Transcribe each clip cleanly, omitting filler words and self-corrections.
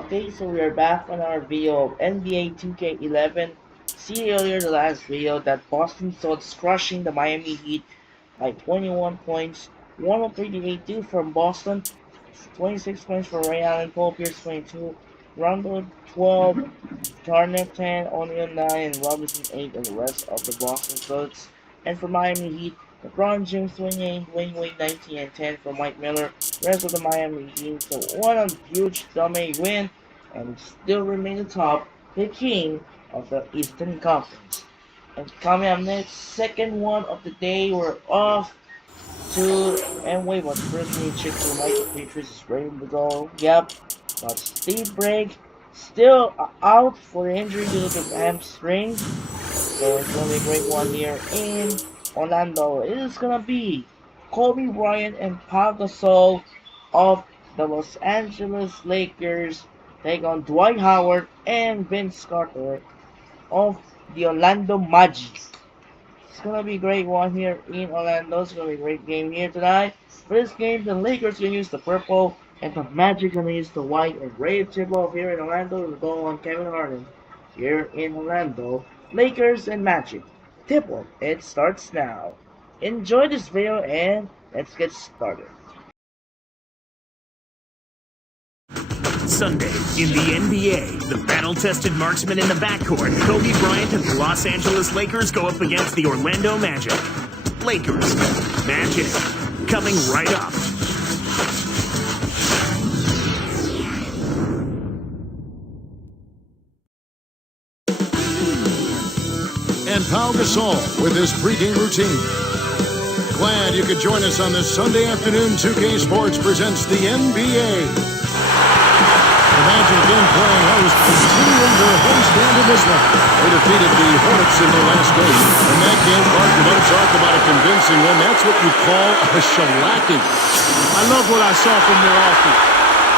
Okay, so we are back on our video of NBA 2K11. See earlier the last video that Boston Celtics crushing the Miami Heat by 21 points, 103 to 82 from Boston, 26 points for Ray Allen, Paul Pierce 22, Rondo 12, Turner 10, O'Neal 9, and Robinson 8, and the rest of the Boston Celtics. And for Miami Heat, LeBron James 28, Wayne Wade 19, and 10 for Mike Miller. Rest of the Miami Heat. So what a huge dominant win, and still remain the top, the king of the Eastern Conference. And coming up next, second one of the day, we're off to and wait, but first we check the Michael Patriots is ready to go. Yep, but Steve Briggs still out for the injury due to hamstring. So it's gonna be a great one here in Orlando. It is gonna be Kobe Bryant and Pau Gasol of the Los Angeles Lakers take on Dwight Howard and Vince Carter of the Orlando Magic. It's gonna be a great one here in Orlando. It's gonna be a great game here tonight. For this game, the Lakers gonna use the purple, and the Magic gonna use the white. And Ray tip-off here in Orlando will go on Kevin Harden. Here in Orlando, Lakers and Magic. Tip-off. It starts now. Enjoy this video and let's get started. Sunday, in the NBA, the battle-tested marksman in the backcourt, Kobe Bryant and the Los Angeles Lakers go up against the Orlando Magic. Lakers, Magic, coming right up. And Pau Gasol with his pregame routine. Glad you could join us on this Sunday afternoon. 2K Sports presents the NBA. The Magic then playing host, continuing their homestand in this one. They defeated the Hornets in their last game. In that game, Clark, you don't talk about a convincing win. That's what you call a shellacking. I love what I saw from their offense.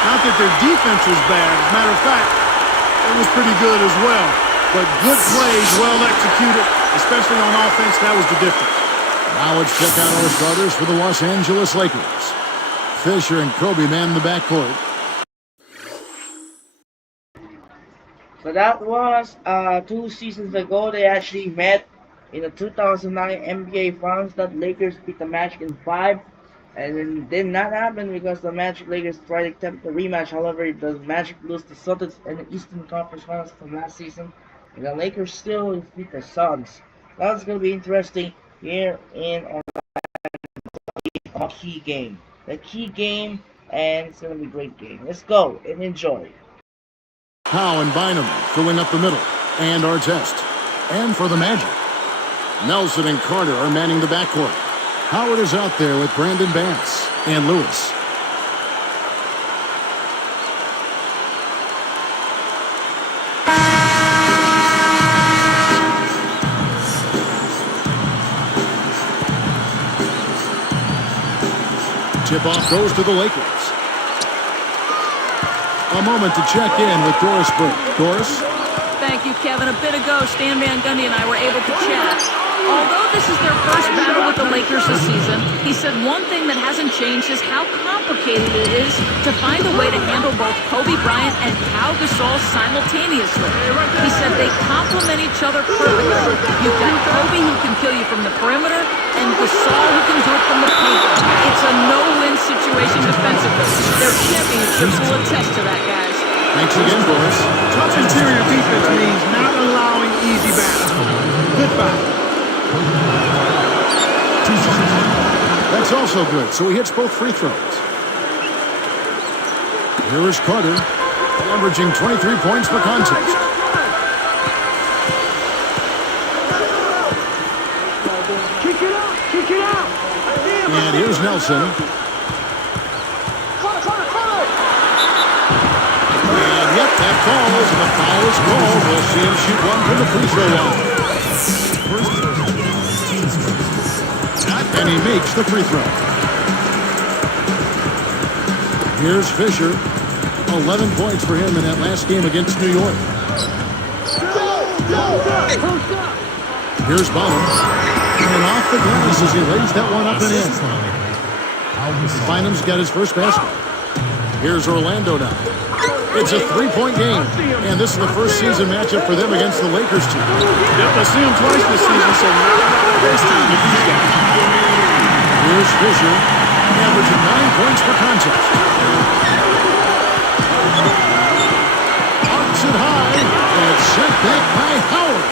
Not that their defense was bad. As a matter of fact, it was pretty good as well. But good plays, well executed, especially on offense. That was the difference. Now let's check out our starters for the Los Angeles Lakers. Fisher and Kobe man the backcourt. So that was 2 seasons ago. They actually met in the 2009 NBA Finals. That Lakers beat the Magic in 5, and it did not happen because the Magic Lakers tried to attempt the rematch. However, the Magic lose the Celtics in the Eastern Conference Finals from last season, and the Lakers still defeat the Suns. That's gonna be interesting here in a key game. The key game, and it's gonna be a great game. Let's go and enjoy. Howe and Bynum filling up the middle. And Artest. And for the Magic, Nelson and Carter are manning the backcourt. Howard is out there with Brandon Bass and Lewis. Tip-off goes to the Lakers. A moment to check in with Doris Burke. Doris? Thank you, Kevin. A bit ago, Stan Van Gundy and I were able to chat. Although this is their first battle with the Lakers this season, he said one thing that hasn't changed is how complicated it is to find a way to handle both Kobe Bryant and Pau Gasol simultaneously. He said they complement each other perfectly. You've got Kobe who can kill you from the perimeter and Gasol who can do it from the paint. It's a no-win situation defensively. Their championships will attest to that, guys. Thanks again, Doris. Tough interior defense means not allowing easy basketball. Goodbye. That's also good, so he hits both free throws. Here is Carter, averaging 23 points per contest. Kick it out! Kick it out! And here's Nelson. And yep, that falls, and the foul is called. We'll see him shoot one from the free throw line. And he makes the free throw. Here's Fisher. 11 points for him in that last game against New York. Here's Bonham. And off the glass as he lays that one up and in. Bynum's got his first basket. Here's Orlando now. It's a three-point game, and this is the first season matchup for them against the Lakers team. Yep, I see him twice this season, so not a lot of face time with these guys. Here's Fisher, averaging 9 points per contest. Arcs it high, and it's sent back by Howard.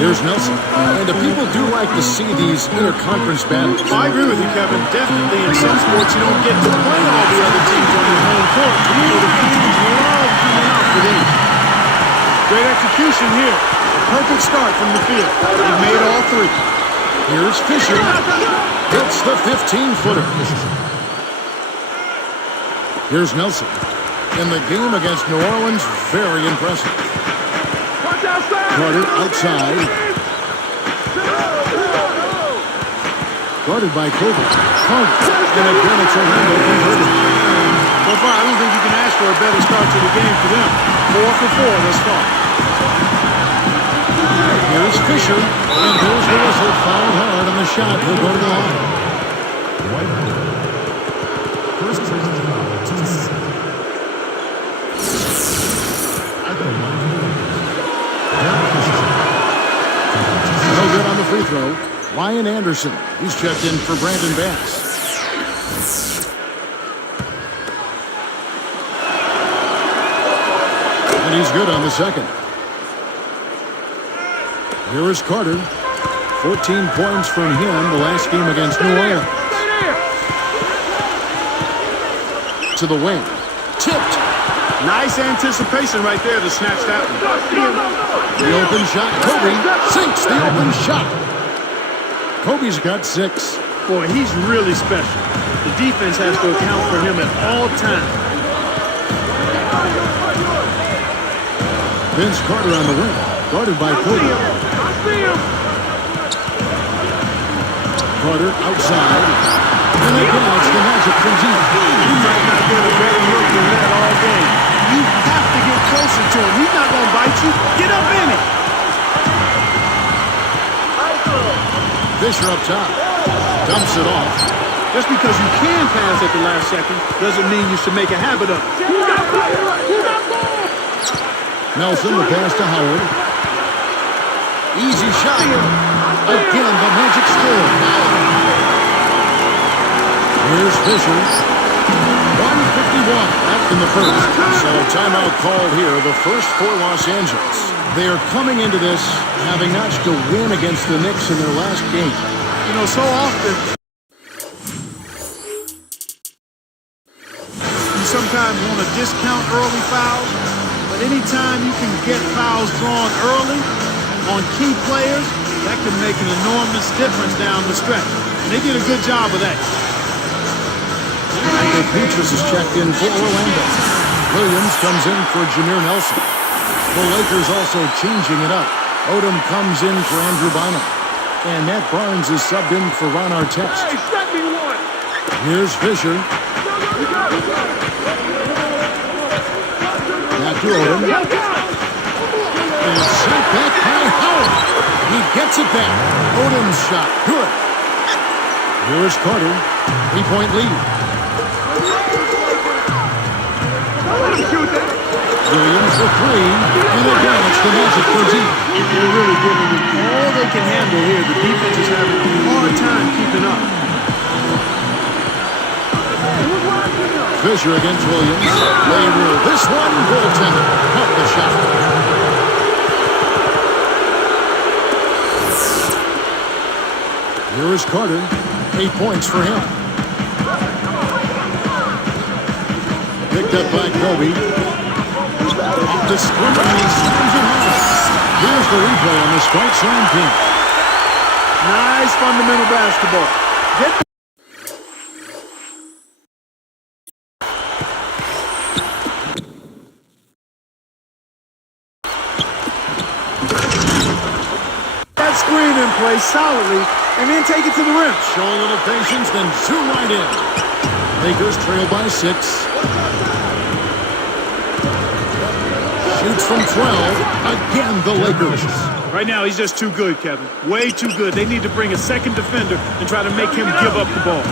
Here's Nelson. And the people do like to see these interconference battles. I agree with you, Kevin. Definitely in some sports you don't get to play all the other teams on your home court. So the fans love coming out for these. Great execution here. A perfect start from the field. He made all three. Here's Fisher. Hits the 15-footer. Here's Nelson. In the game against New Orleans, very impressive. Carter outside. Guarded by Kobe. Carter. And again, it's Orlando converted. So far, I don't think you can ask for a better start to the game for them. 4 for 4 thus far. Here's Fisher. And here's the whistle. Fouled hard on the shot. He'll go to the line. No good on the free throw. Ryan Anderson. He's checked in for Brandon Bass. And he's good on the second. Here is Carter. 14 points from him the last game against New Orleans. To the wing. Tipped. Nice anticipation right there to snatch that one. The open shot. Kobe sinks the open shot. Kobe's got 6. Boy, he's really special. The defense has to account for him at all times. Vince Carter on the wing. Guarded by Kobe. Carter outside. And again, it's the Magic from deep. You might not get a better look than that all game. You have to get closer to him. He's not going to bite you. Get up in it. Fisher up top. Dumps it off. Just because you can pass at the last second doesn't mean you should make a habit of it. Nelson, the pass to Howard. Easy shot. Again, the Magic score. Here's Fisher. 1:51 left in the first. So timeout called here, the first for Los Angeles. They are coming into this having notched a win against the Knicks in their last game. You know, so often you sometimes want to discount early fouls, but anytime you can get fouls drawn early on key players, that can make an enormous difference down the stretch. And they did a good job of that. Michael Petrus is checked in for Orlando. Williams comes in for Jameer Nelson. The Lakers also changing it up. Odom comes in for Andrew Bynum. And Matt Barnes is subbed in for Ron Artest. Hey, set me one. Here's Fisher. Back to Odom. And it's sent back by Howard. He gets it back. Odom's shot. Good. Here's Carter. 3-point lead. Williams for 3. And again, it's the Magic for deep. They're really giving them all they can handle here. The defense is having a hard time keeping up. Fisher against Williams. They rule this one. Goaltender. Help the shot. Here is Carter. 8 points for him. Picked up by Kobe. Off the screen, and he slams it home. Here's the replay on the strike slam pin. Nice fundamental basketball. That screen in place solidly, and then take it to the rim. Show a little patience, then zoom right in. Lakers trail by 6. Shoots from 12. Again, the Lakers. Right now, he's just too good, Kevin. Way too good. They need to bring a second defender and try to make him give up the ball.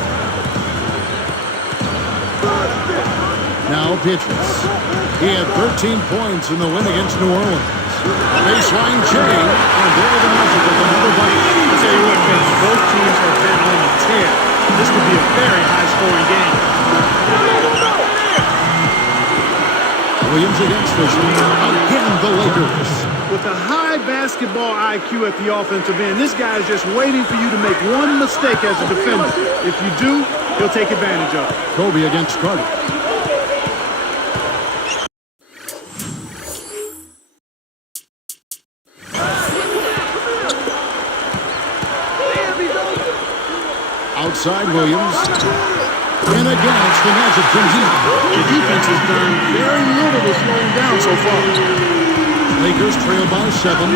Now Pietrus. He had 13 points in the win against New Orleans. Baseline Jay, and there the Magic with another bucket. I'll tell you what, Coach, both teams have been on a tear. This could be a very high-scoring game. Williams against Fisher. Again, the Lakers. With a high basketball IQ at the offensive end, this guy is just waiting for you to make one mistake as a defender. If you do, he'll take advantage of it. Kobe against Carter. Outside Williams. And again, it's the Magic from deep. The defense has done very little to slow him down so far. Lakers trail by 7.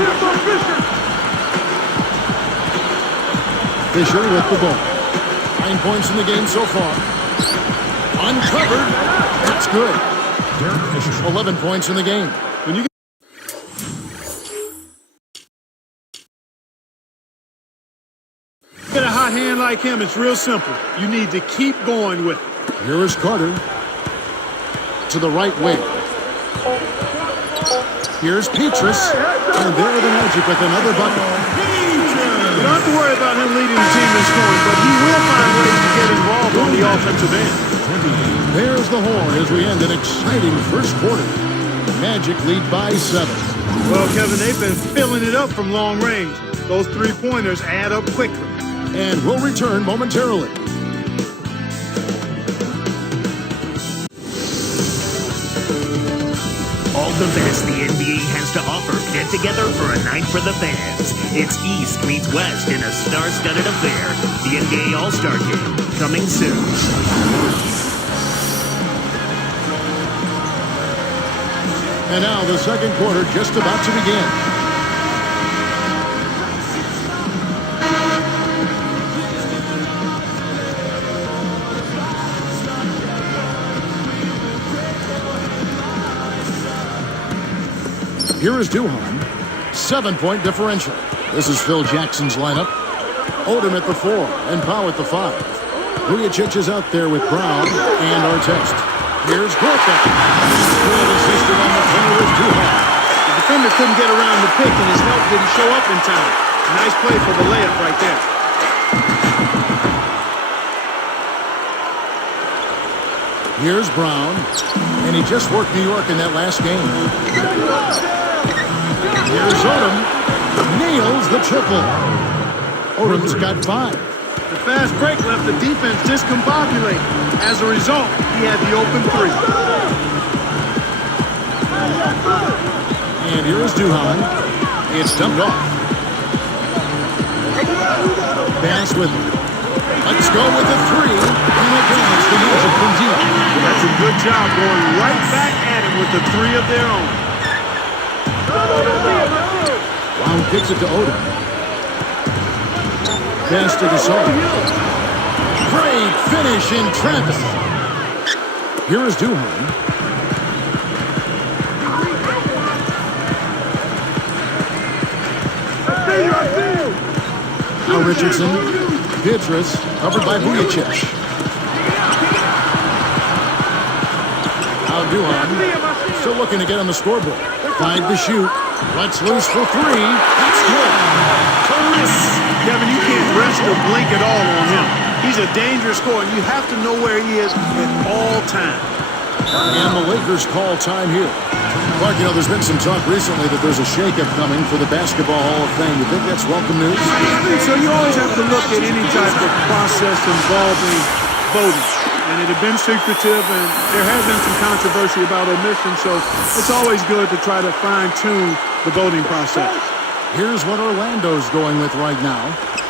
Fisher with the ball. 9 points in the game so far. Uncovered. That's good. Derek Fisher. 11 points in the game. When you get a hot hand like him, it's real simple. You need to keep going with it. Here is Carter. To the right wing. Here's Pietrus. And there the Magic with another bucket. You don't have to worry about him leading the team in scoring, but he will find ways to get involved on the offensive end. There's the horn as we end an exciting first quarter. Magic lead by 7. Well, Kevin, they've been filling it up from long range. Those three-pointers add up quickly. And we'll return momentarily. All the best the NBA has to offer. Get together for a night for the fans. It's East meets West in a star-studded affair. The NBA All-Star Game, coming soon. And now the second quarter just about to begin. Here is Duhan. 7-point differential. This is Phil Jackson's lineup. Odom at the 4 and Pau at the 5. Vujacic is out there with Brown and Artest. Here's Gortat. Good assisted on the play with Duhan. The defender couldn't get around the pick, and his help didn't show up in time. Nice play for the layup right there. Here's Brown. And he just worked New York in that last game. Here's Odom. Nails the triple. Odom's got 5. The fast break left the defense discombobulated. As a result, he had the open 3. And here is Duhan. It's dumped off. Pass with him. Let's go with the 3. And again, it's the Magic from deep. That's a good job going right back at him with the 3 of their own. Brown kicks it to Odom. Pass to Gasol. Great finish in traffic. Here is Duhan. Now Richardson. Pietrus covered by Vujacic. Now Duhan still looking to get on the scoreboard. 5 to shoot. Let's loose for 3. That's good. Kevin, you can't rest or blink at all on him. He's a dangerous scorer, and you have to know where he is at all times. And the Lakers call time here. Clark, you know, there's been some talk recently that there's a shakeup coming for the Basketball Hall of Fame. You think that's welcome news? I think so. You always have to look at any type of process involving voting. And it had been secretive, and there has been some controversy about omission, so it's always good to try to fine-tune the voting process. Here's what Orlando's going with right now.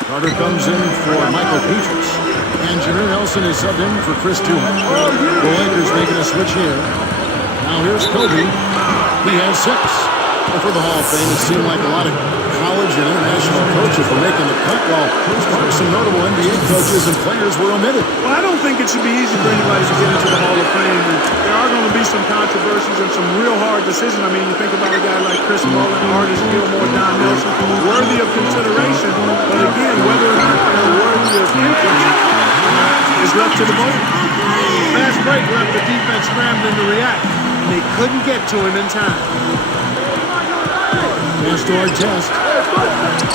Carter comes in for Michael Pietrus. And Jameer Nelson is subbed in for Chris Duhan. The Lakers making a switch here. Now here's Kobe. He has 6. And for the Hall of Fame, it seemed like a lot of college and international coaches were making the cut, while some notable NBA coaches and players were omitted. Well, I don't think it should be easy for anybody to get into the Hall of Fame. And there are going to be some controversies and some real hard decisions. I mean, you think about a guy like Chris Mullin, Artis Gilmore, Don Nelson, worthy of consideration. But again, whether or not they're worthy of entrance is left to the vote. Fast fast break left the defense scrambling to react, and they couldn't get to him in time. Pass to Artest.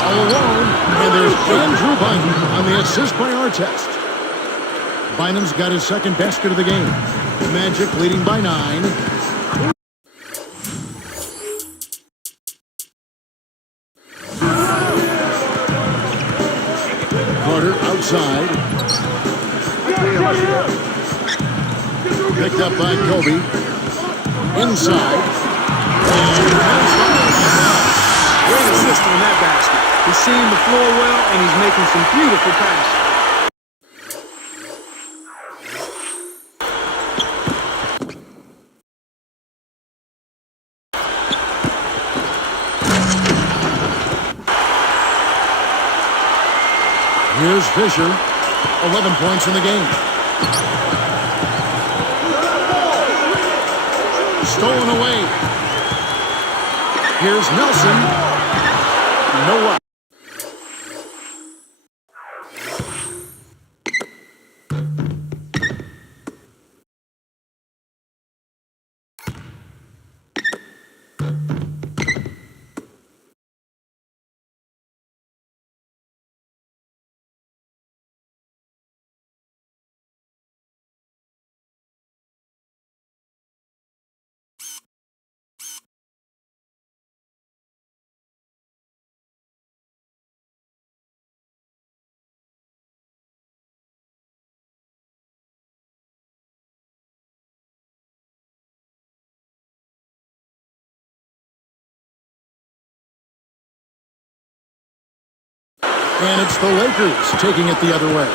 All alone, and there's Andrew Bynum on the assist by Artest. Bynum's got his second basket of the game. Magic leading by 9. Carter outside. Picked up by Kobe. Inside. Great assist on that basket. He's seeing the floor well, and he's making some beautiful passes. Here's Fisher. 11 points in the game. Stolen away. Here's Nelson. No up. And it's the Lakers taking it the other way.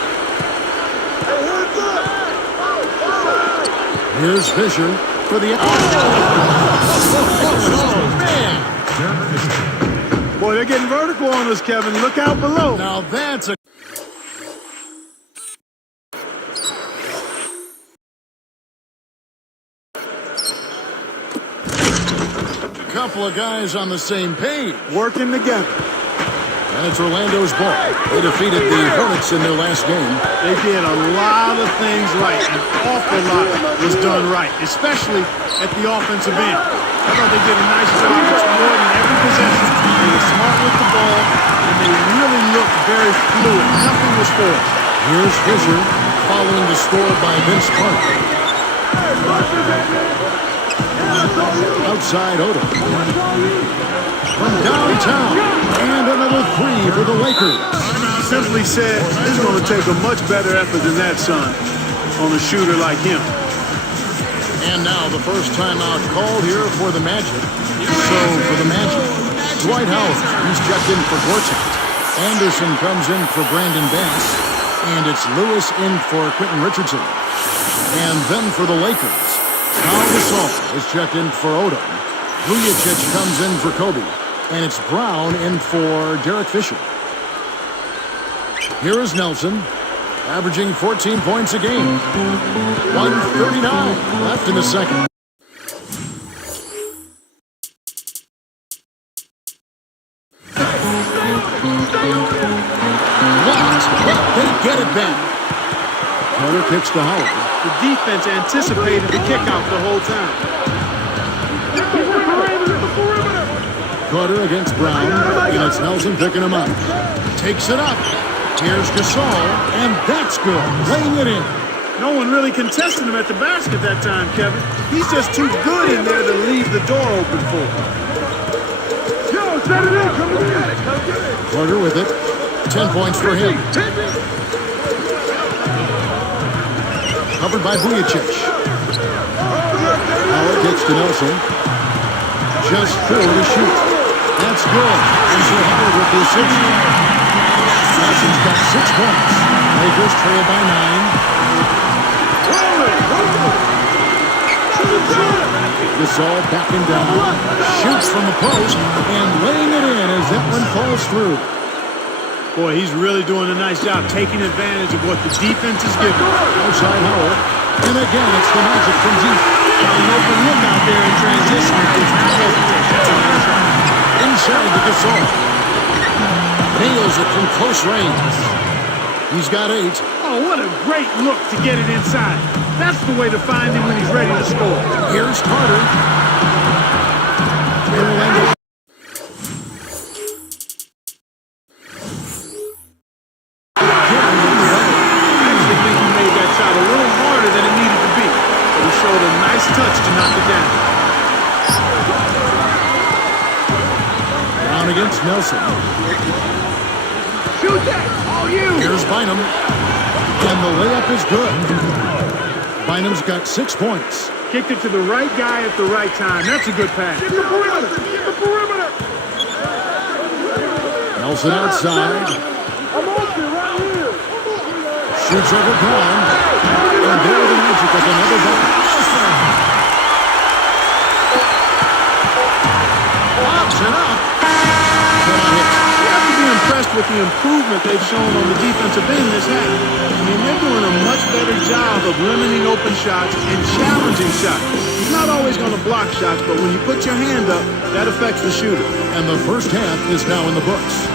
Here's Fisher for the... Oh, man! Boy, they're getting vertical on us, Kevin. Look out below. Now that's a... couple of guys on the same page. Working together. And it's Orlando's ball. They defeated the Hornets in their last game. They did a lot of things right. An awful lot was done right, especially at the offensive end. I thought they did a nice job exploiting every possession. They were smart with the ball, and they really looked very fluid. Nothing was forced. Here's Fisher following the score by Vince Carter. Outside Odom. From downtown, and another 3 for the Lakers. Simply said, it's going to take a much better effort than that, son, on a shooter like him. And now the first timeout called here for the Magic. So for the Magic, Dwight Howard, he's checked in for Gortat. Anderson comes in for Brandon Bass. And it's Lewis in for Quentin Richardson. And then for the Lakers, Pau Gasol is checked in for Odom. Vujacic comes in for Kobe. And it's Brown in for Derek Fisher. Here is Nelson, averaging 14 points a game. 1:39 left in the second. Blocked, but they get it back. Carter kicks to Howard. The defense anticipated the kick out the whole time. Carter against Brown, and it's Nelson picking him up. Takes it up. Here's Gasol, and that's good. Laying it in. No one really contested him at the basket that time, Kevin. He's just too good in there to leave the door open for him. Yo, set it in. Come get it. Carter with it. 10 points for him. Covered by Vujacic. Howard kicks to Nelson. Just 4 to shoot. That's good. And so Howard with the assist. Nelson's got 6 points. Lakers trail by 9. Gasol backing down. Shoots from the post. And laying it in as that one falls through. Boy, he's really doing a nice job taking advantage of what the defense is giving. Outside Howard. And again, it's the Magic from deep. An open look out there in transition. Inside the Gasol. Nails it from close range. He's got 8. Oh, what a great look to get it inside. That's the way to find him when he's ready to score. Here's Carter. Orlando. I think he made that shot a little harder than it needed to be. But he showed a nice touch to knock it down. Brown against Nelson. Shoot that! All you! Here's Bynum. And the layup is good. Bynum's got 6 points. Kicked it to the right guy at the right time. That's a good pass. Get the perimeter! Get the perimeter! Nelson outside. I'm open right here! Shoots over Brown. And there the Magic with another bucket. Pops it up. You have to be impressed with the improvement they've shown on the defensive end this half. I mean, they're doing a much better job of limiting open shots and challenging shots. He's not always going to block shots, but when you put your hand up, that affects the shooter. And the first half is now in the books.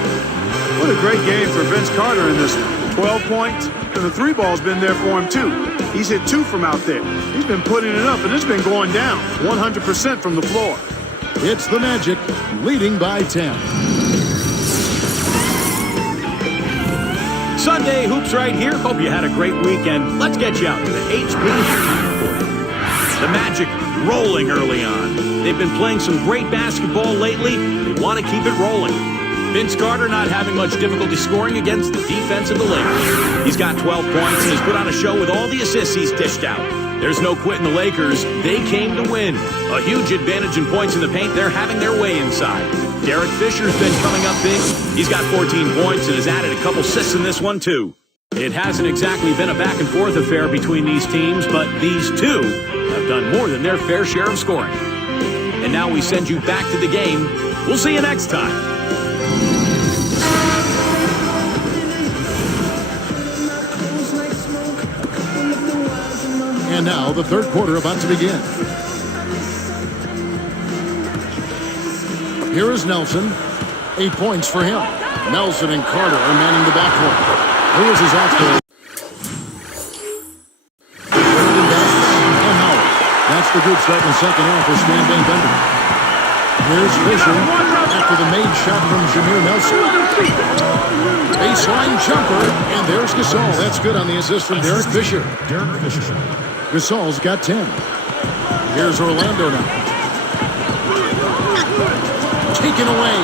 What a great game for Vince Carter in this one. 12 points, and the three ball's been there for him, too. He's hit 2 from out there. He's been putting it up, and it's been going down 100% from the floor. It's the Magic, leading by 10. Sunday Hoops right here. Hope you had a great weekend. Let's get you out to the HB Report. The Magic rolling early on. They've been playing some great basketball lately. They want to keep it rolling. Vince Carter not having much difficulty scoring against the defense of the Lakers. He's got 12 points and has put on a show with all the assists he's dished out. There's no quitting the Lakers. They came to win. A huge advantage in points in the paint. They're having their way inside. Derek Fisher's been coming up big. He's got 14 points and has added a couple assists in this one, too. It hasn't exactly been a back-and-forth affair between these teams, but these two have done more than their fair share of scoring. And now we send you back to the game. We'll see you next time. And now the third quarter about to begin. Here is Nelson. 8 points for him. Nelson and Carter are manning the backcourt. Lewis is out there. And Howard. That's the good start in the second half for Stan Van Gundy. Here's Fisher after the made shot from Jameer Nelson. Baseline jumper, and there's Gasol. That's good on the assist from Derek Fisher. Gasol's got 10. Here's Orlando now. Taken away.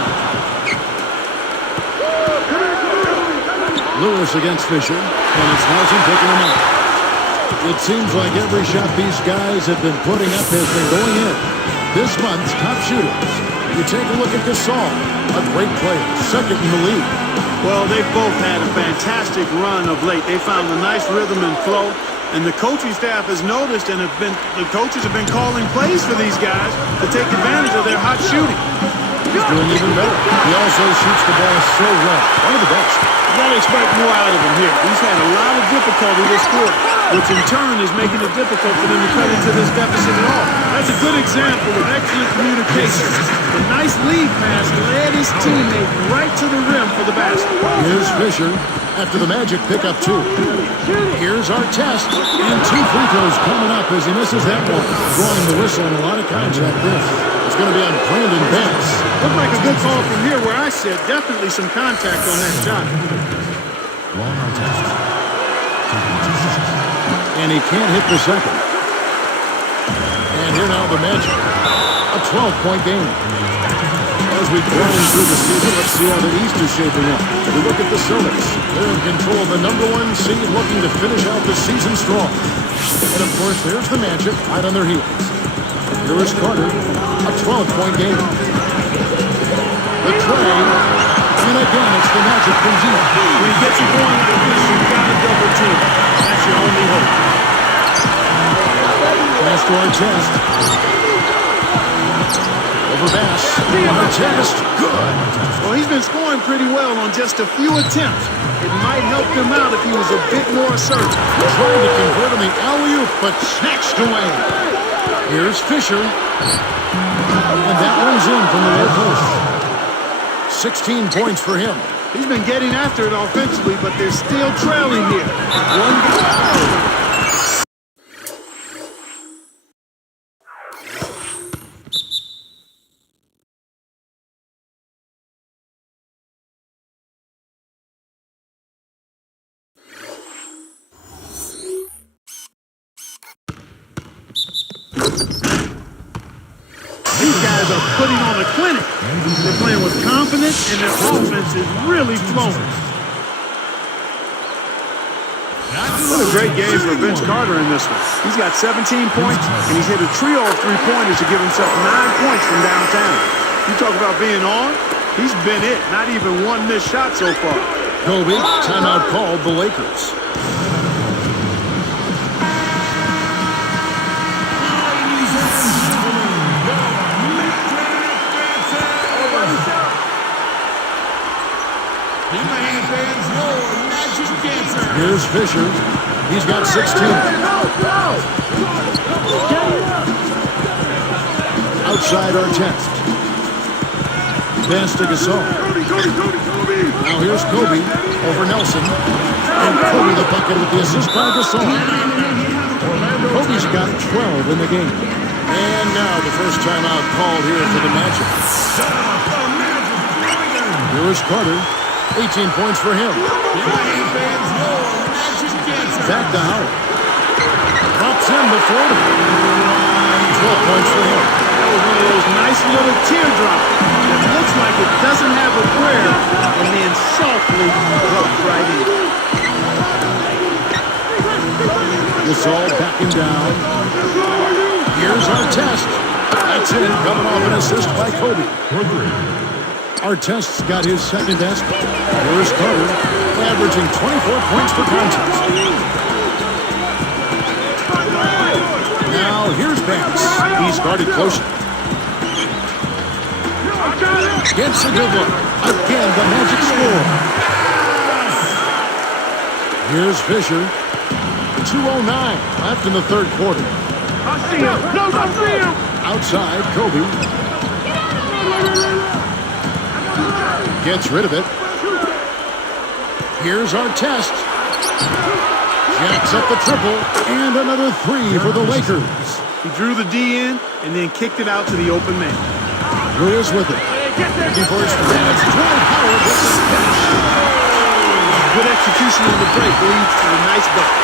Lewis against Fisher, and it's Nelson picking him up. It seems like every shot these guys have been putting up has been going in. This month's top shooters. You take a look at Gasol, a great player, second in the league. Well, they've both had a fantastic run of late. They found a nice rhythm and flow. And the coaching staff has noticed, and the coaches have been calling plays for these guys to take advantage of their hot shooting. He's doing even better. He also shoots the ball so well. One of the best. You got to expect more out of him here. He's had a lot of difficulty this quarter, which in turn is making it difficult for them to cut into this deficit at all. That's a good example of excellent communication. The nice lead pass led his teammate right to the rim for the basket. Here's Fisher after the Magic pick up 2. Here's Artest, and 2 free throws coming up as he misses that one. Drawing the whistle and a lot of contact there. It's going to be on Brandon Bass. Looked like a good call from here where I sit. Definitely some contact on that shot. And he can't hit the second. And here now the Magic. A 12-point game. As we grind through the season, let's see how the East is shaping up. We look at the Celtics. They're in control of the #1 seed, looking to finish out the season strong. And of course, there's the Magic right on their heels. Here is Carter. A 12-point game. The tray. And again, it's the Magic from deep. When he gets you going like this, you've got to double team. That's your only hope. Pass to Artest. Over Bass. Artest. Good. Well, he's been scoring pretty well on just a few attempts. It might help him out if he was a bit more assertive. Trying to convert on the alley-oop, but snatched away. Here's Fisher. And that one's in from the low post. 16 points for him. He's been getting after it offensively, but they're still trailing here. One goal. are putting on a clinic. They're playing with confidence, and their offense is really flowing. What a great game for Vince Carter in this one. He's got 17 points, and he's hit a trio of three-pointers to give himself 9 points from downtown. You talk about being on, he's been it. Not even one missed shot so far. Kobe, timeout called the Lakers. Here's Fisher. He's got 16. Outside Artest. Pass to Gasol. Now here's Kobe over Nelson. And Kobe the bucket with the assist by Gasol. Kobe's got 12 in the game. And now the first timeout called here for the Magic. Here is Carter. 18 points for him. Back to Howard. Pops in the 40. 12 points for him. That was one of those nice little teardrops that looks like it doesn't have a prayer, and then softly drops right in. Gasol backing down. Here's Artest. That's it. Coming off an assist by Kobe. Artest's got his second basket. Here's Carter, averaging 24 points per contest. Now here's Banks. He's guarded closely. Gets a good look. Again, the Magic score. Here's Fisher. 2:09 left in the third quarter. I see him. No, I see him. Outside, Kobe. Gets rid of it. Here's Artest. Jacks up the triple. And another three for the Lakers. He drew the D in and then kicked it out to the open man. Lewis with it. Looking for his friends. Dwight Howard with the finish. Good execution on the break leads to a nice bucket.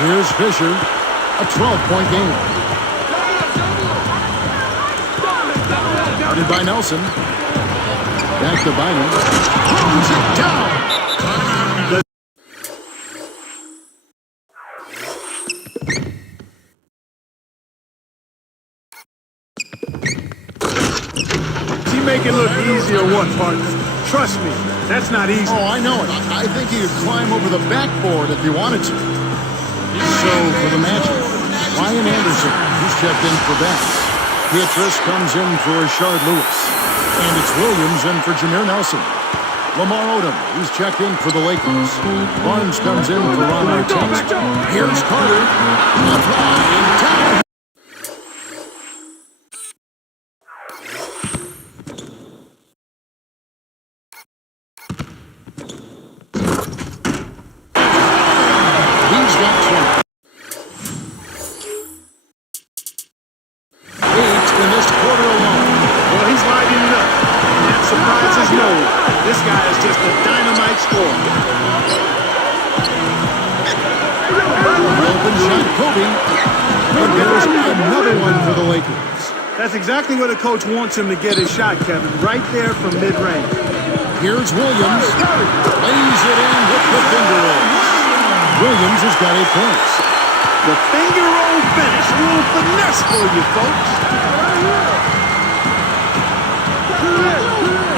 Here's Fisher, a 12-point game. Guarded by Nelson. Back to Bynum. Throws it down. Does he make it look easy or what, partner? Trust me, that's not easy. Oh, I know it. I think he could climb over the backboard if he wanted to. So, for the Magic, Ryan Anderson, who's checked in for Banks. Beatrice comes in for Rashard Lewis. And it's Williams in for Jameer Nelson. Lamar Odom, who's checked in for the Lakers. Barnes comes in for Ron Artest. Here's Carter. Applying time. He's got 20. 8 in this quarter alone. Well, he's lighting it up. And that surprises no one. This guy is just a dynamite scorer. Open shot, Kobe. And there's another one for the Lakers. That's exactly what a coach wants him to get his shot, Kevin. Right there from mid-range. Here's Williams. Lays it in with the finger roll. Williams has got 8 points. The finger roll finish. A little finesse for you, folks.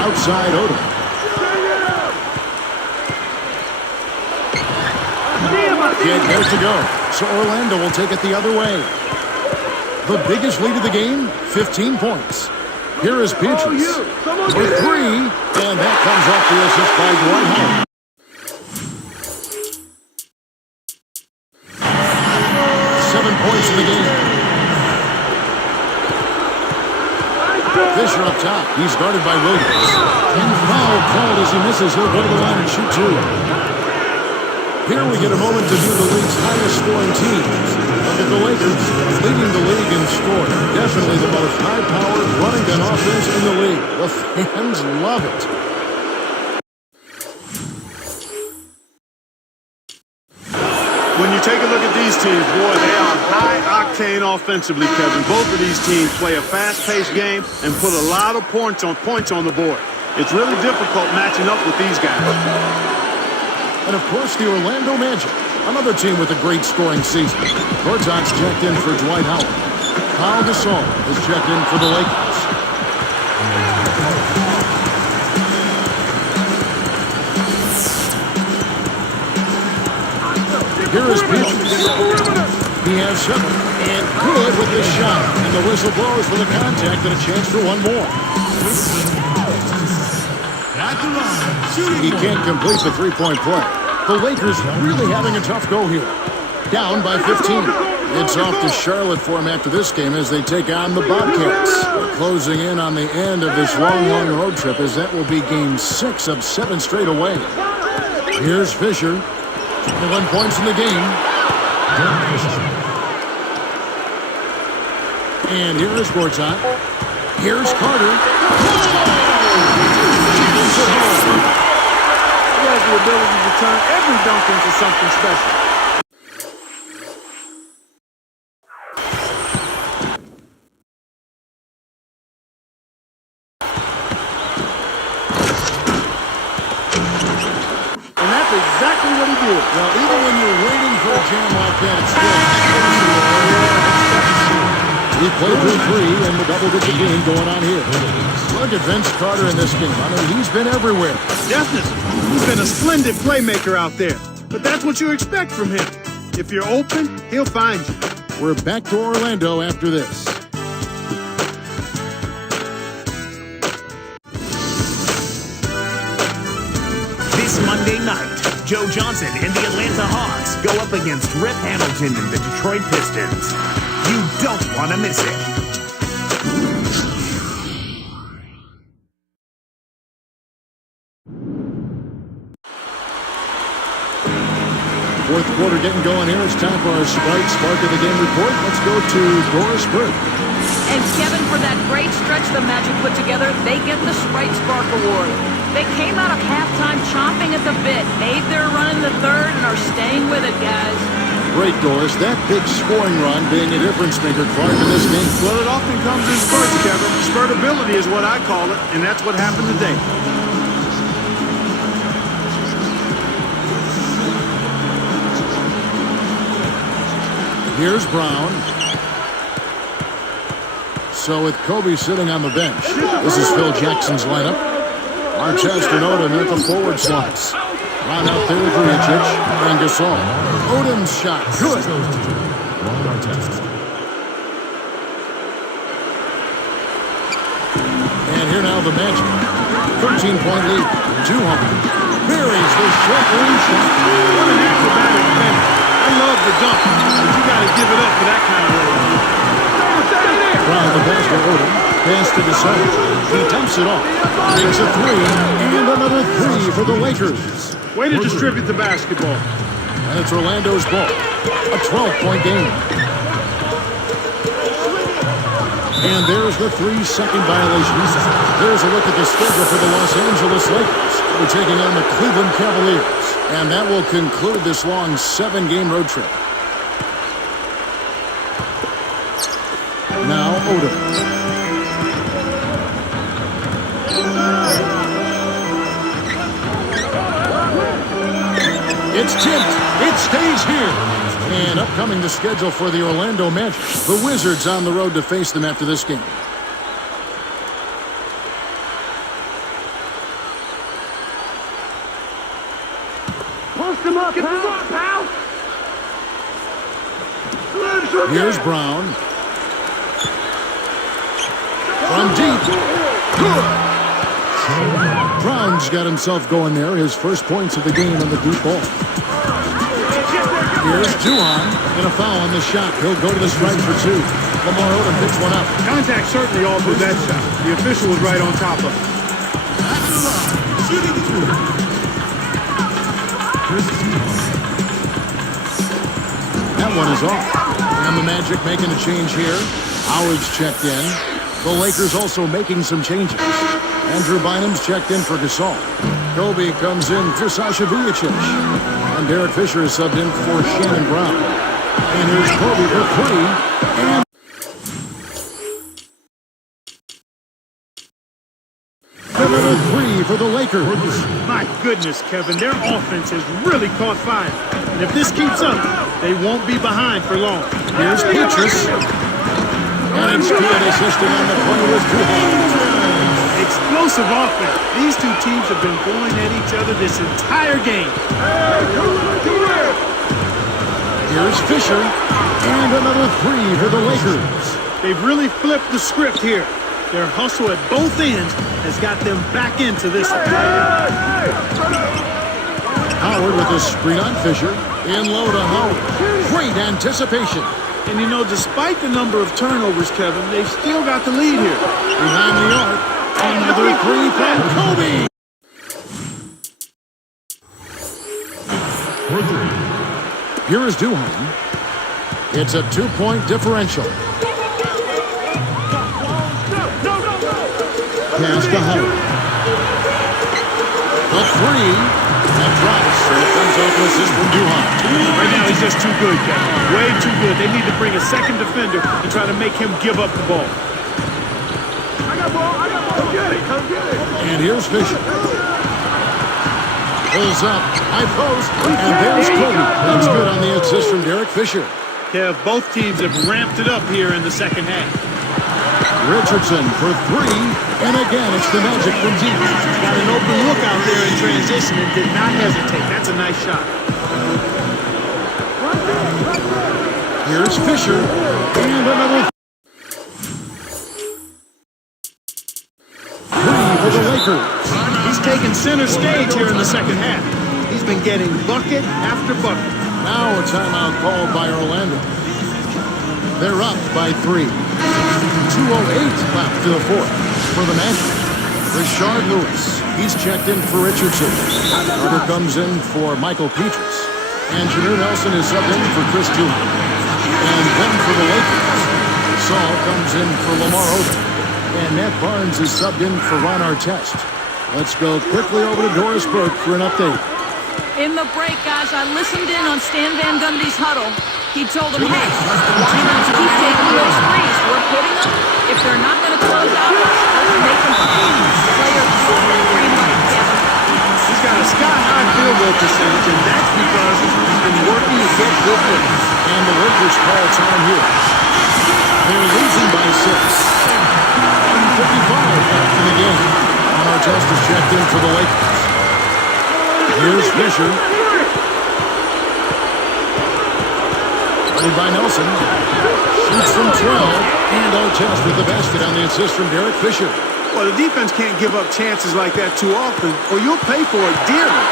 Outside Odom. Get there to go. So Orlando will take it the other way. The biggest lead of the game, 15 points. Here is Beatrice with 3, and that comes off the assist by Dwight Howard. 7 points in the game. Fisher up top. He's guarded by Williams. And foul called as he misses. He'll go to the line and shoot 2. Here we get a moment to view the league's highest scoring teams. Look at the Lakers, leading the league in scoring. Definitely the most high-powered running gun offense in the league. The fans love it. When you take a look at these teams, boy, they are high-octane offensively, Kevin. Both of these teams play a fast-paced game and put a lot of points on the board. It's really difficult matching up with these guys. And, of course, the Orlando Magic, another team with a great scoring season. Gortat's checked in for Dwight Howard. Pau Gasol is checked in for the Lakers. Here is Beal. He has 7 and good with this shot. And the whistle blows for the contact and a chance for one more. He can't complete the three-point play. The Lakers really having a tough go here. Down by 15. It's off to Charlotte for him after this game as they take on the Bobcats. They're closing in on the end of this long road trip as that will be game 6 of 7 straight away. Here's Fisher. 21 points in the game. And here is Gortat. Here's Carter. He has the ability to turn every dunk into something special. And that's exactly what he did. Well, even when you're waiting for a jam like that, it's still. He played through 3 and the double-digit game going on here. Look at Vince Carter in this game. I mean, he's been everywhere. Definitely. He's been a splendid playmaker out there. But that's what you expect from him. If you're open, he'll find you. We're back to Orlando after this. This Monday night, Joe Johnson and the Atlanta Hawks go up against Rip Hamilton and the Detroit Pistons. You don't want to miss it. Fourth quarter getting going here. It's time for our Sprite Spark of the Game report. Let's go to Doris Burke. And Kevin, for that great stretch the Magic put together, they get the Sprite Spark Award. They came out of halftime chomping at the bit, made their run in the third, and are staying with it, guys. Great, Doris. That big scoring run being a difference maker, Clark, in this game. Well, it often comes in spurts, Kevin. Spurtability is what I call it, and that's what happened today. Here's Brown. So with Kobe sitting on the bench, this is Phil Jackson's lineup. Artest and Odom at the forward slots. Round out there with Vujacic and Gasol. Odom's shot, good. And here now the Magic. 13-point lead. Juwan buries the short range shot. What an acrobatic finish. I love the dunk, but you got to give it up for that kind of way. Brown the pass to Odom. Pass to Gasol. He dumps it off. Makes a 3. And another 3 for the Lakers. Way to distribute the basketball. And it's Orlando's ball. A 12-point game. And there's the 3-second violation. There's a look at the schedule for the Los Angeles Lakers. They're taking on the Cleveland Cavaliers. And that will conclude this long 7-game road trip. Now Odom. It's tipped. It stays here. And upcoming the schedule for the Orlando Magic. The Wizards on the road to face them after this game. Post him up, pal. Here's Brown. From deep. Good. Brown's got himself going there. His first points of the game on the deep ball. Here's Juwan. And a foul on the shot. He'll go to the strike for 2. Lamar Odom picks one up. Contact certainly altered that shot. The official was right on top of it. That one is off. And And the Magic making a change here. Howard's checked in. The Lakers also making some changes. Andrew Bynum's checked in for Gasol. Kobe comes in for Sasha Vujacic. And Derek Fisher is subbed in for Shannon Brown. And here's Kobe for three. And another three for the Lakers. My goodness, Kevin, their offense has really caught fire. And if this keeps up, they won't be behind for long. Here's Petrus. And it's good assisting on the play with Duhon. Explosive offense. These two teams have been going at each other this entire game. Here's Fisher. And another three for the Lakers. They've really flipped the script here. Their hustle at both ends has got them back into this one. Howard with a screen on Fisher. In low to Howard. Great anticipation. And you know, despite the number of turnovers, Kevin, they've still got the lead here. Behind the arc. Another three from Kobe. Here is Duhon. It's a 2-point differential. Pass to Howard. The three. That drops. So it comes off an assist from Duhon. Right now, he's just too good, Kevin. Way too good. They need to bring a second defender and try to make him give up the ball. I got ball. Come get it. And here's Fisher. Pulls up. High post. And there's Kobe. That's good on the assist from Derek Fisher. Kev, both teams have ramped it up here in the second half. Richardson for three. And again, it's the Magic from deep. Got an open look out there in transition and did not hesitate. That's a nice shot. Here's Fisher. And another three for the Lakers. He's taken center stage here in the second half. He's been getting bucket after bucket. Now a timeout called by Orlando. They're up by 3. 2:08 left to the fourth for the Magic. Rashard Lewis. He's checked in for Richardson. Carter comes in for Michael Petrus. And Jameer Nelson is subbed in for Chris Duhon. And then for the Lakers, Saul comes in for Lamar Odom. And Ned Barnes is subbed in for Ron Artest. Let's go quickly over to Doris Burke for an update. In the break, guys, I listened in on Stan Van Gundy's huddle. He told them, hey, watch them keep taking those threes. We're hitting them. If they're not going to close out, let's make them pay. Players love that green light, Kevin. He's got a sky-high field goal percentage, and that's because he's been working to get good looks. And the Lakers call time here. They're losing by 6. 1:55 left in the game. And Artest is checked in for the Lakers. Here's Fisher. Played by Nelson. Shoots from 12. And Artest with the basket on the assist from Derek Fisher. Well, the defense can't give up chances like that too often, or you'll pay for it dearly.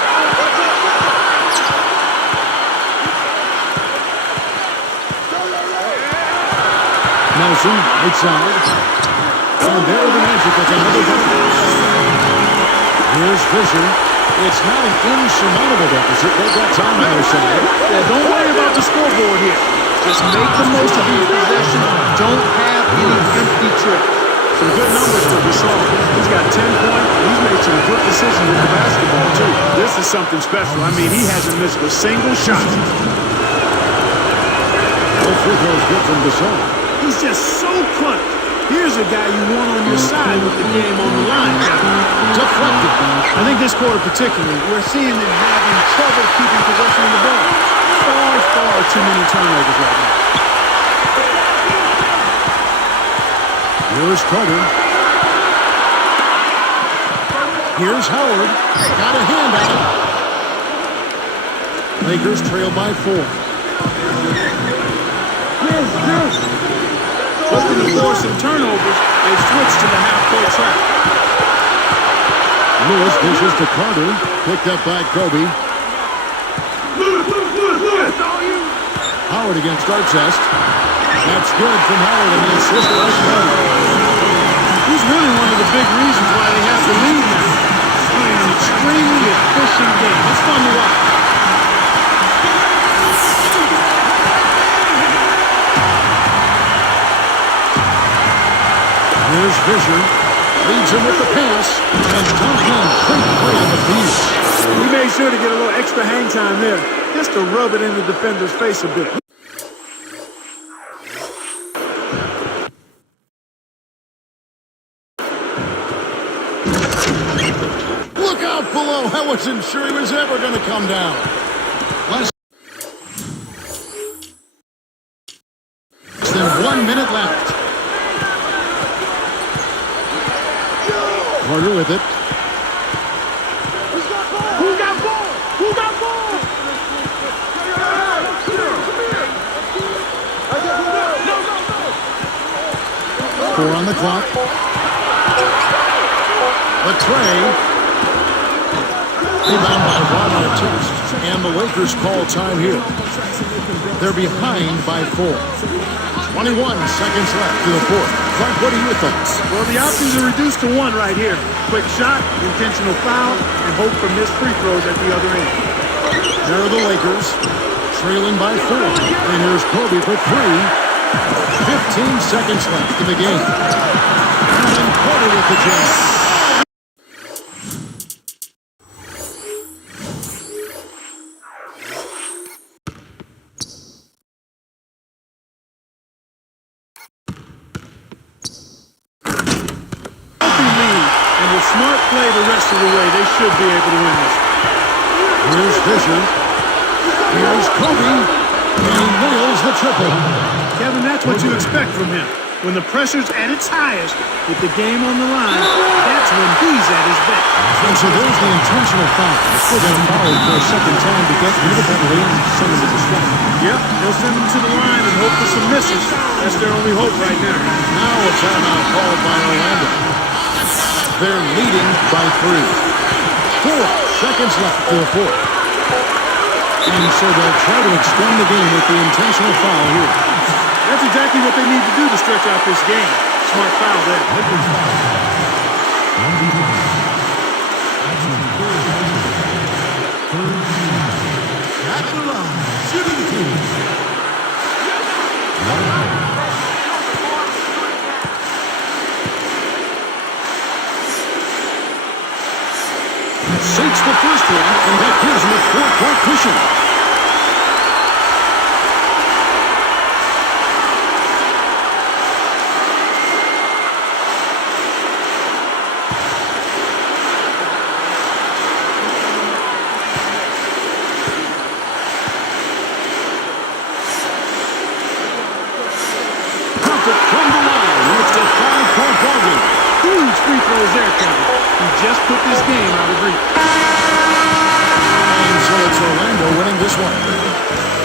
Nelson, right side. And there the Magic with another bucket. Here's Fisher. It's not an insurmountable deficit. They've got time on their side. Yeah, don't worry about the scoreboard here. Just make the most of each possession. Don't have any empty trips. Some good numbers for Gasol. He's got 10 points. He's made some good decisions in the basketball, too. This is something special. I mean, he hasn't missed a single shot. Both free throws good from Gasol. He's just so clutch. Here's a guy you want on your side with the game on the line. Deflected. I think this quarter particularly, we're seeing them having trouble keeping possession of the ball. Far too many turnovers right now. Here's Carter. Here's Howard. Got a hand on it. Lakers trail by 4. Hoping to force some turnovers, they switch to the half-court trap. Lewis dishes to Carter. Picked up by Kobe. Howard against Artest. That's good from Howard and the assist by Carter. He's really one of the big reasons why they have the lead now. Playing an extremely efficient game. It's fun to watch. Here's Fisher. Leads him with the pass. And Duncan quick play on the field. He made sure to get a little extra hang time there, just to rub it in the defender's face a bit. Look out below. I wasn't sure he was ever going to come down. Less than 1 minute left. Carter with it. Who got ball? Who got ball? Four on the clock. The tray. Rebound by Ron Artest. And the Lakers call time here. They're behind by 4. 21 seconds left to the fourth. Clark, what are your thoughts? Well, the options are reduced to one right here. Quick shot, intentional foul, and hope for missed free throws at the other end. There are the Lakers, trailing by 4. And here's Kobe for 3. 15 seconds left in the game. And Kobe with the jam. Smart play the rest of the way. They should be able to win this. Here's Fisher. Here's Kobe. And he nails the triple. Kevin, that's what you expect from him. When the pressure's at its highest, with the game on the line, that's when he's at his best. And so there's the intentional foul. Still got him fouled for a second time to get rid of that lane and send him to the strike. Yep, they'll send him to the line and hope for some misses. That's their only hope right now. Now a timeout called by Orlando. They're leading by 3. 4 seconds left to the fourth. And so they'll try to extend the game with the intentional foul here. That's exactly what they need to do to stretch out this game. Smart foul there. Sinks the first one, and that gives him a 4-point cushion. Perfect from the line. It's a 5-point ballgame. Huge free throws there, Kevin. He just put this game out of reach. And so it's Orlando winning this one.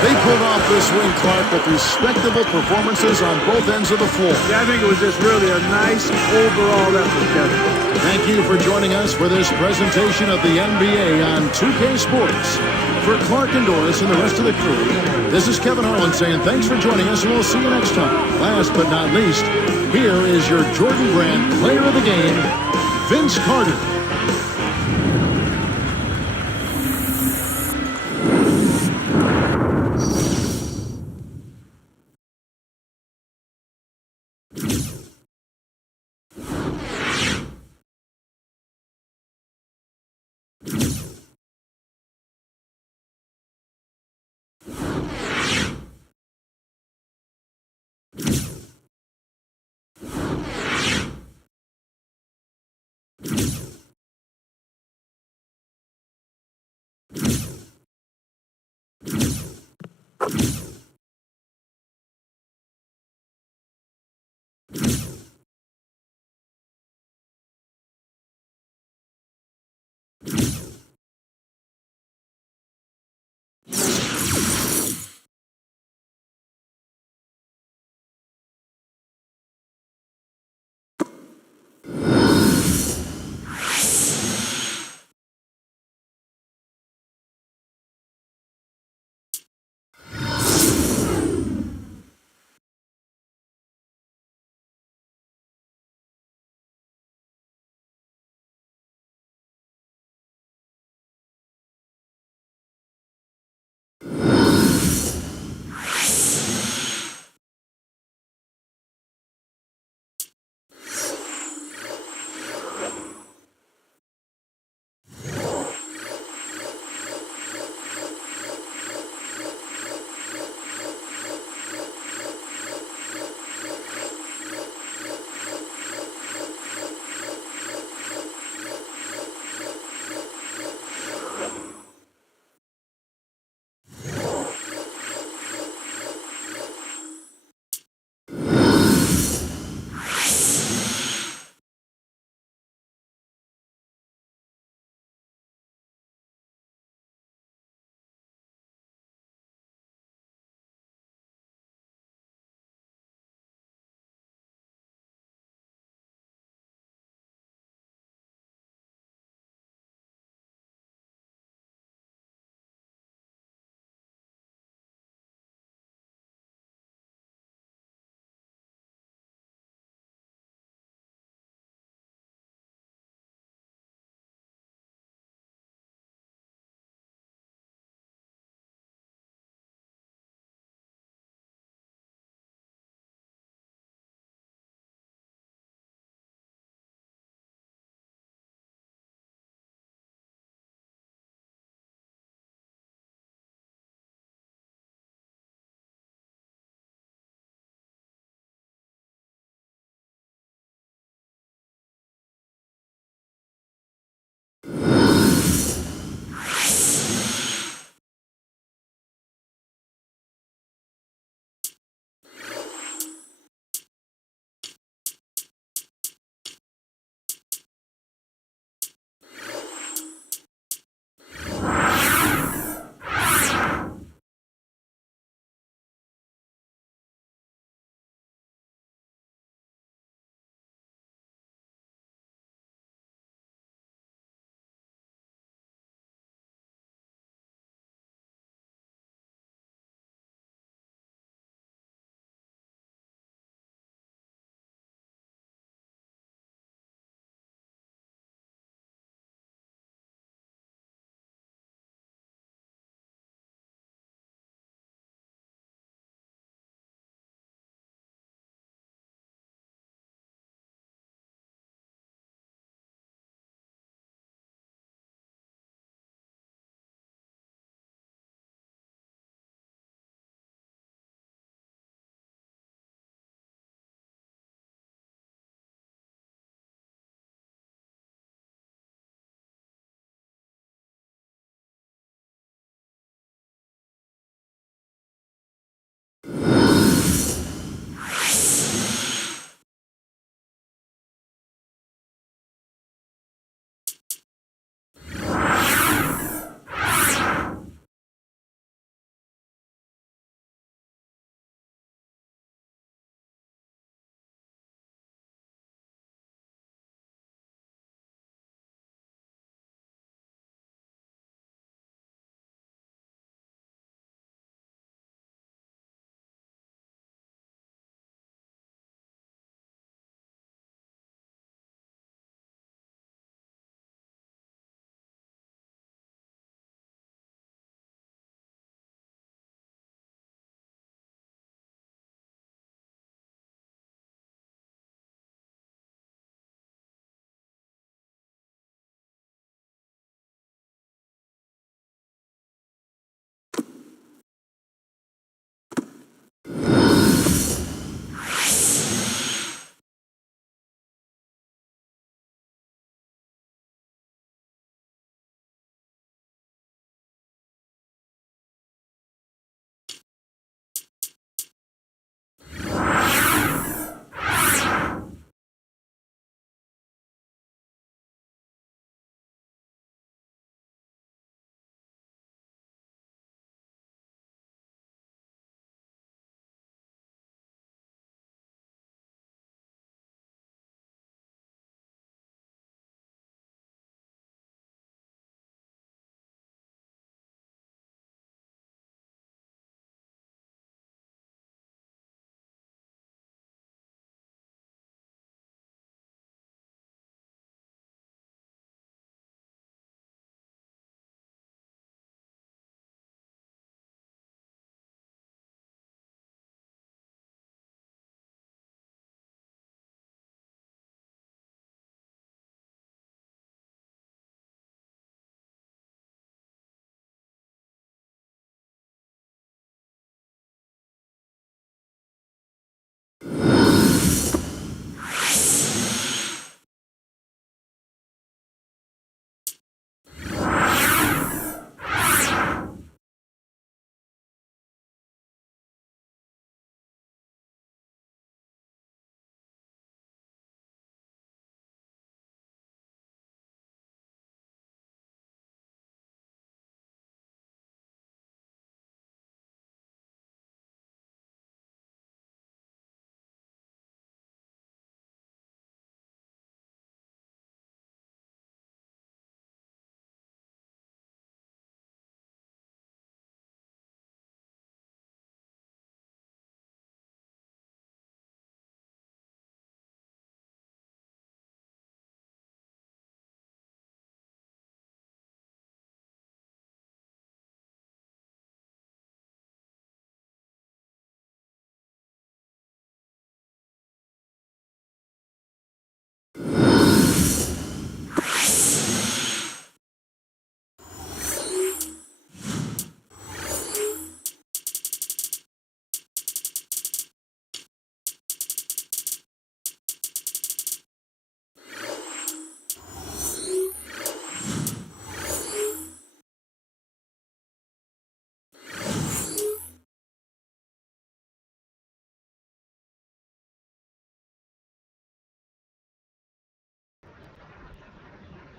They pulled off this win, Clark, with respectable performances on both ends of the floor. Yeah, I think it was just really a nice overall effort, Kevin. Thank you for joining us for this presentation of the NBA on 2K Sports. For Clark and Doris and the rest of the crew, this is Kevin Harlan saying thanks for joining us, and we'll see you next time. Last but not least, here is your Jordan Brand player of the game, Vince Carter.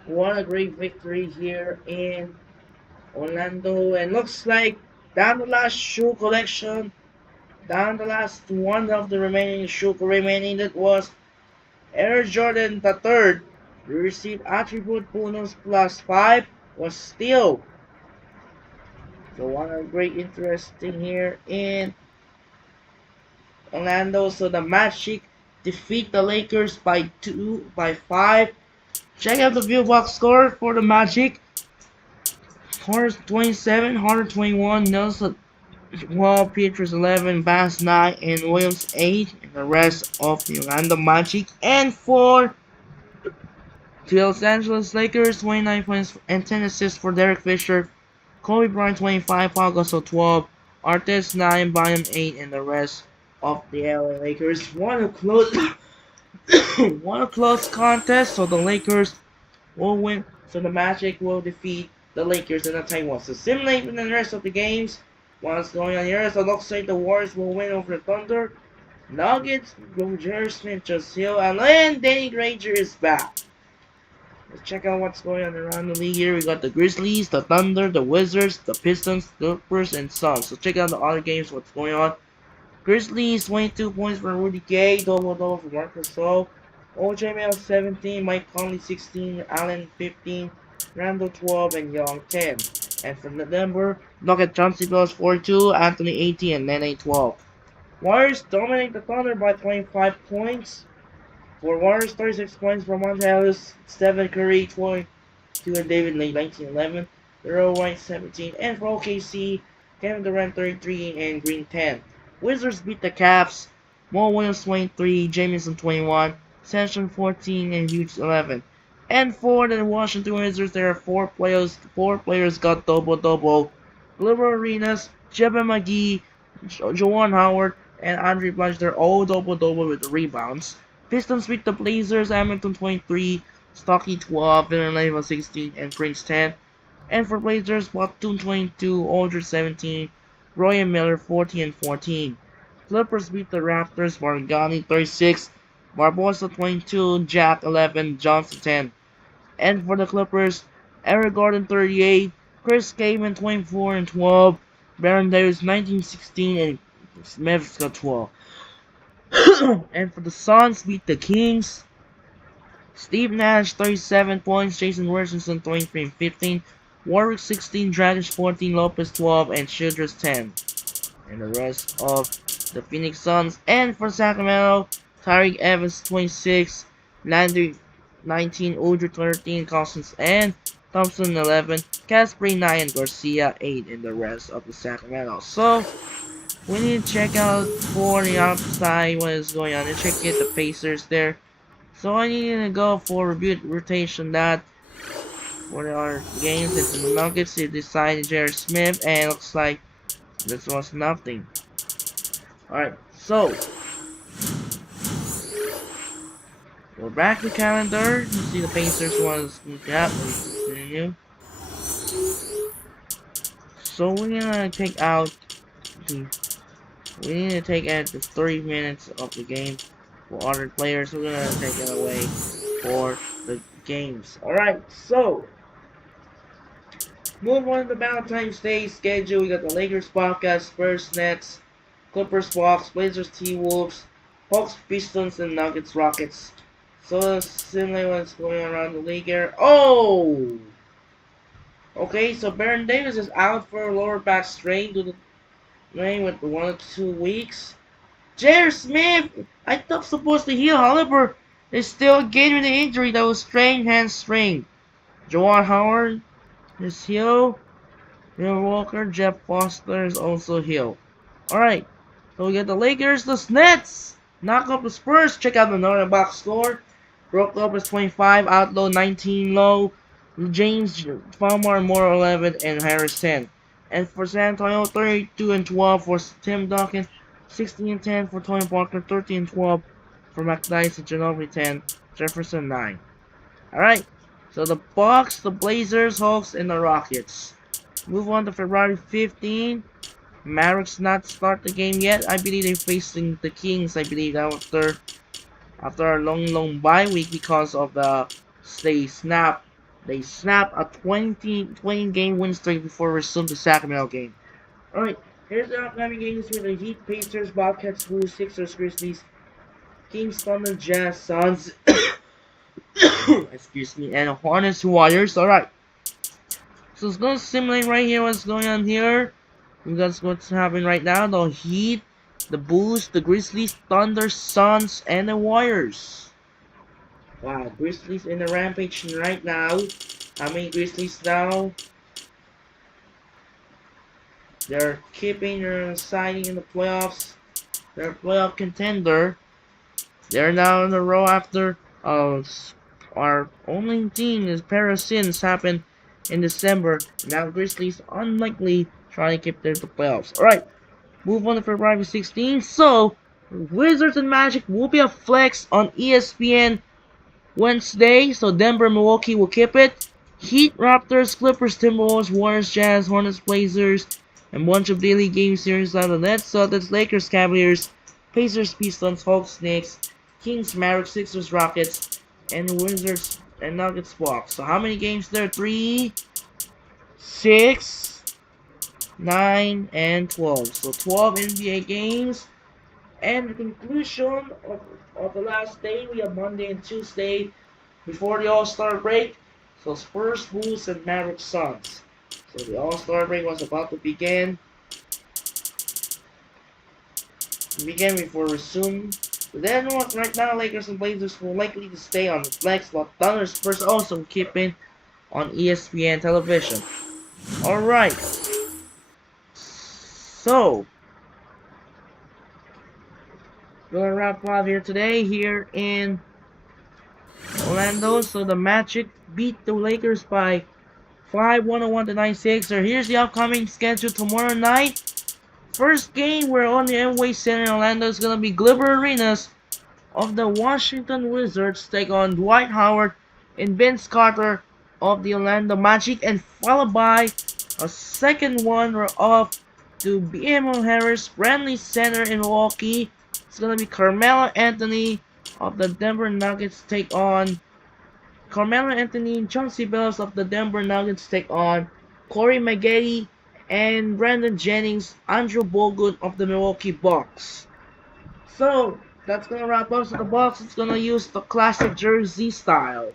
What a great victory here in Orlando. And looks like down the last shoe collection, down the last one of the remaining shoe remaining, that was Air Jordan the third. We received attribute bonus plus 5 was still. So one of great interesting here in Orlando. So the Magic defeat the Lakers by 5. Check out the view box score for the Magic. 127, 121, Nelson 12, Peters 11, Bass 9, and Williams 8, and the rest of the Orlando Magic. And for the Los Angeles Lakers, 29 points and 10 assists for Derek Fisher, Kobe Bryant 25, Paul Gasol 12, Artest 9, Bynum 8, and the rest of the LA Lakers. One a close, one a close contest, so the Lakers will win. So the Magic will defeat the Lakers in the time one. So simulating the rest of the games, what's going on here? So it looks like the Warriors will win over the Thunder. Nuggets, Roger Smith, just Hill, and then Danny Granger is back. Let's check out what's going on around the league here. We got the Grizzlies, the Thunder, the Wizards, the Pistons, the Clippers, and Suns. So check out the other games, what's going on. Grizzlies, 22 points for Rudy Gay, double-double for Marcus Gasol. OJ Mayo 17, Mike Conley 16, Allen 15, Randall 12, and Young 10. And from the Denver, Nuggets, Chauncey Billups 42, Anthony 18, and Nene 12. Warriors dominate the Thunder by 25 points. For Warriors, 36 points from Monte Ellis, Stephen Curry 22, and David Lee 19-11. Earl White 17, and for OKC, Kevin Durant 33, and Green 10. Wizards beat the Cavs, Mo Williams 23, Jamison 21, Sanson 14, and Hughes 11. And for the Washington Wizards, there are 4 players. 4 players got double-double. Glover Arenas, Jebba McGee, Juwan Howard, and Andre Blanche. They're all double-double with the rebounds. Pistons beat the Blazers, Hamilton 23, Stocky 12, Villanova 16, and Prince 10. And for Blazers, Platoon 22, Aldridge 17, Roy and Miller 14 and 14. Clippers beat the Raptors, Margani 36, Barbosa 22, Jack 11, Johnson 10. And for the Clippers, Eric Gordon 38, Chris Kaman 24 and 12, Baron Davis 19, 16, and Smith's got 12. And for the Suns, beat the Kings, Steve Nash 37 points, Jason Richardson 23 and 15, Warwick 16, Dragic 14, Lopez 12, and Childress 10. And the rest of the Phoenix Suns. And for Sacramento, Tyreek Evans 26, Landry 19, Udry 13, Cousins and Thompson 11, Casper 9, and Garcia 8 in the rest of the Sacramento. So we need to check out for the outside what is going on. Let's check out the Pacers there. So I need to go for rotation that for our games. Into the Nuggets, they decided Jared Smith, and it looks like this was nothing. Alright, so we're back to calendar. You see the Pacers was continue. So we're gonna take out we need to take out the 3 minutes of the game for other players. We're gonna take it away for the games. Alright, so move on to the Valentine's Day schedule. We got the Lakers podcast, Spurs Nets, Clippers Hawks, Blazers T-Wolves, Hawks Pistons, and Nuggets Rockets. So similar what's going on around the league here. Oh! Okay, so Baron Davis is out for a lower back strain due to the rain with 1 to 2 weeks. Jared Smith, I thought supposed to heal, however, is still getting the injury that was strained hamstring. Juwan Howard is healed. Neil Walker, Jeff Foster is also healed. Alright, so we got the Lakers, the Nets. Knock up the Spurs. Check out the Northern box score. Brook Lopez 25, Outlaw 19 low, James Palmer Moore 11, and Harris 10. And for San Antonio, 32 and 12 for Tim Duncan, 16 and 10 for Tony Parker, 13 and 12 for McDyess, and Ginobili 10, Jefferson 9. Alright, so the Bucks, the Blazers, Hawks, and the Rockets. Move on to February 15. Mavericks not start the game yet. I believe they're facing the Kings. I believe after a long bye week because of the they snap They snap a 20 game win streak before resume the Sacramento game. Alright, here's the upcoming games with the Heat, Pacers, Bobcats, Bulls, Sixers, Grizzlies, Kings, Thunder, Jazz, Suns, excuse me, and Hornets, Warriors. Alright, so it's gonna simulate right here what's going on here. That's what's happening right now. The Heat, the Bulls, the Grizzlies, Thunder, Suns, and the Warriors. Wow, Grizzlies in the rampage right now. How many Grizzlies now? They're keeping their signing in the playoffs. They're a playoff contender. They're now in the row after our only team is Parasins happened in December. Now Grizzlies unlikely trying to keep their playoffs. Alright, move on to February 16th. So Wizards and Magic will be a flex on ESPN Wednesday. So Denver, Milwaukee will keep it. Heat, Raptors, Clippers, Timberwolves, Warriors, Jazz, Hornets, Blazers, and bunch of daily game series out of that. So that's Lakers, Cavaliers, Pacers, Pistons, Hawks, Knicks, Kings, Mavericks, Sixers, Rockets, and Wizards and Nuggets, Bucks. So how many games there? 3, 6, 9, and 12. So 12 NBA games. And the conclusion of the last day, we have Monday and Tuesday before the All-Star break. So Spurs, Bulls, and Mavericks, Suns. So the All-Star break was about to begin. Before resume. Then right now, Lakers and Blazers will likely to stay on the flex, while Thunder Spurs also keeping on ESPN television. Alright. So gonna wrap up here today here in Orlando. So the Magic beat the Lakers by 5, 101-96. So here's the upcoming schedule tomorrow night. First game, we're on the Amway Center in Orlando. It's gonna be Glibber Arenas of the Washington Wizards take on Dwight Howard and Vince Carter of the Orlando Magic, and followed by a second one off to BMO Harris Brantley Center in Milwaukee. It's gonna be Carmelo Anthony of the Denver Nuggets take on Carmelo Anthony and Chauncey Billups of the Denver Nuggets take on Corey Maggette and Brandon Jennings, Andrew Bogut of the Milwaukee Bucks. So that's gonna wrap up. So the Bucks is gonna use the classic jersey style.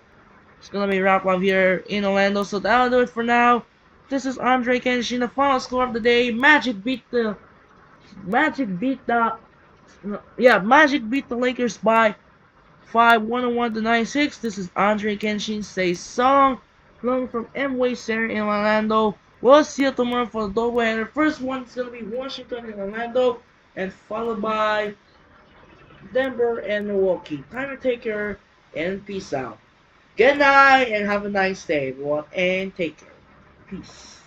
It's gonna be wrap up here in Orlando. So that'll do it for now. This is Andre Kenshin. The final score of the day: Magic beat the Lakers by 5, 101-96. This is Andre Kenshin. Say song, long from Amway Center in Orlando. We'll see you tomorrow for the doubleheader. First one is gonna be Washington and Orlando, and followed by Denver and Milwaukee. Time to take care and peace out. Good night and have a nice day, everyone, and take care. Peace.